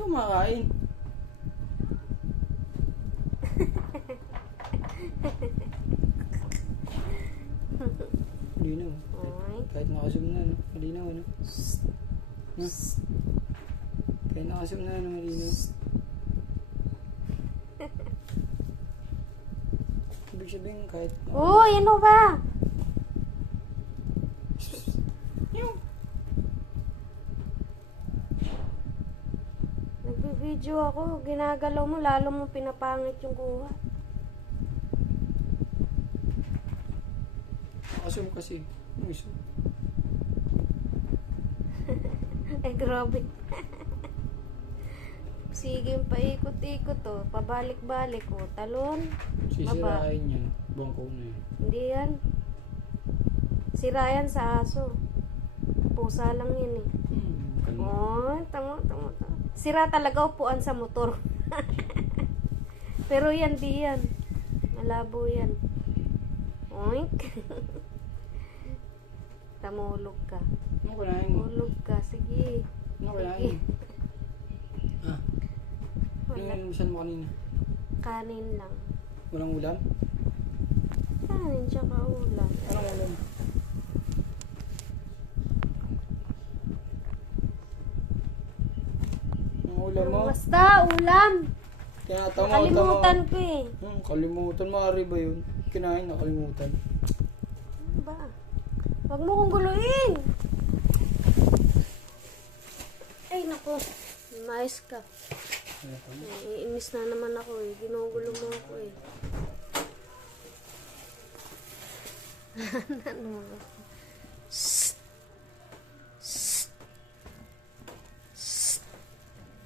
ka kumakain. Malinaw. Kahit nakasum na, no? Malinaw, ano? No? Kahit nakasum na, ano? Malinaw. Ibig sabihin, kahit... Uy, ano ba? Nagbibideo ako. Ginagalaw mo, lalo mo pinapangit yung kuha. Nakasum kasi. Ano isa? Ay, grabe. Sige, paikot-ikot to. Pabalik-balik o. Talon. Sisirain yan. Bangko na yan. Hindi yan. Sira yan sa aso. Pusa lang yan eh. Oh, tamo. Sira talaga upuan sa motor. Pero yan, di yan. Malabo yan. Oink. Tamulog ka. Ano kailangan mo? Tulog ka. Sige. Ano kailangan mo? Ah. Ano yung almusal mo kanina? Kanin lang. Walang ulam? Kanin tsaka ulam. Walang ulam. Ang ulam mo? Basta, ulam. Tinatama mo. Nakalimutan ko eh. Kalimutan. Maaari ba yun? Kinain, nakalimutan. Ano ba? Huwag mo kong guluhin. Ay, naku. Mais ka. Iinis na naman ako eh. Ginugulo mo ako eh. Ano ba?